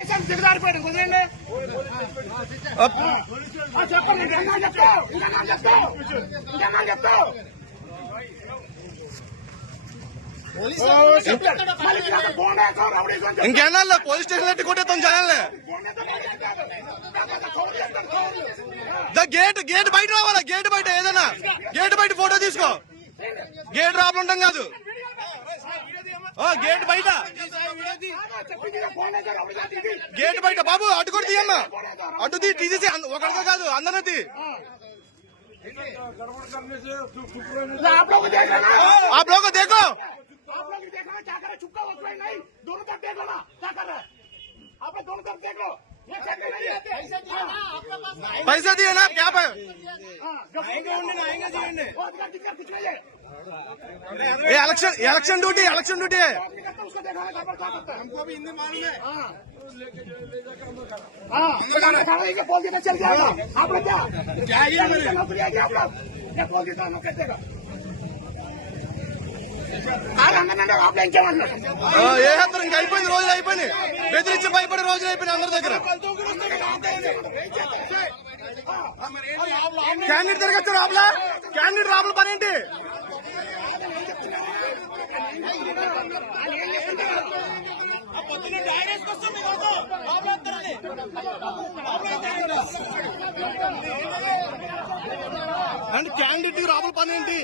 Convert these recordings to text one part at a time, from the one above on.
దిగదారిపోయాడు కుదరండి చెప్పండి చెప్తావు ఇంకేనా పోలీస్ స్టేషన్ కొట్టేస్తాం జనాలే గేట్ బయట రావాలా గేట్ బయట ఏదైనా గేట్ బయట ఫోటో తీసుకో గేట్ రాపలు ఉంటాం కాదు గేట్ బయట గేట్ బయట బాబు అటు కూడా తీయమ్మా అటు తీసి ఒకరితో కాదు అందరూ తీ आप लोग को देखो दोनों तरफ देख लो ना क्या कर रहे हैं आप लोग दोनों तरफ देख लो पैसा दिए ना क्या पे इलेक्शन ड्यूटी है उसको देखा है हमको भी हिंदी मालूम है बोल देना चल जाएगा आप लोग क्या नौकरी है आप लोग क्या बोल देता हूँ कहते ఏ హత్తరం ఇంకా అయిపోయింది రోజులు అయిపోయింది బెదిరించి భయపడే రోజులు అయిపోయినాయి అందరి దగ్గర క్యాండిడేట్ తిరగచ్చారు ఆపలా క్యాండిడేట్ రాబుల పని ఏంటి అండ్ క్యాండిడేట్ రాబుల పని ఏంటి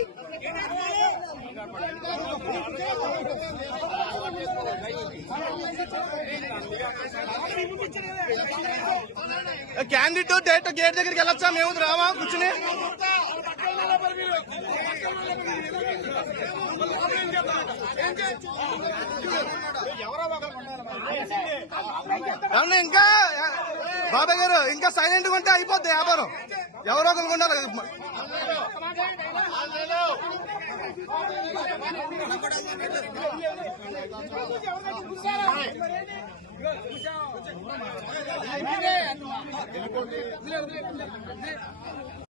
క్యాండిడేట్ డైరెక్ట్ గేట్ దగ్గరికి వెళ్ళొచ్చా మేము రామా కూర్చుని ఇంకా బాబాయ్ గారు ఇంకా సైలెంట్ గా ఉంటే అయిపోద్ది వ్యాపారం ఎవరో ఒకరు ఉండాలి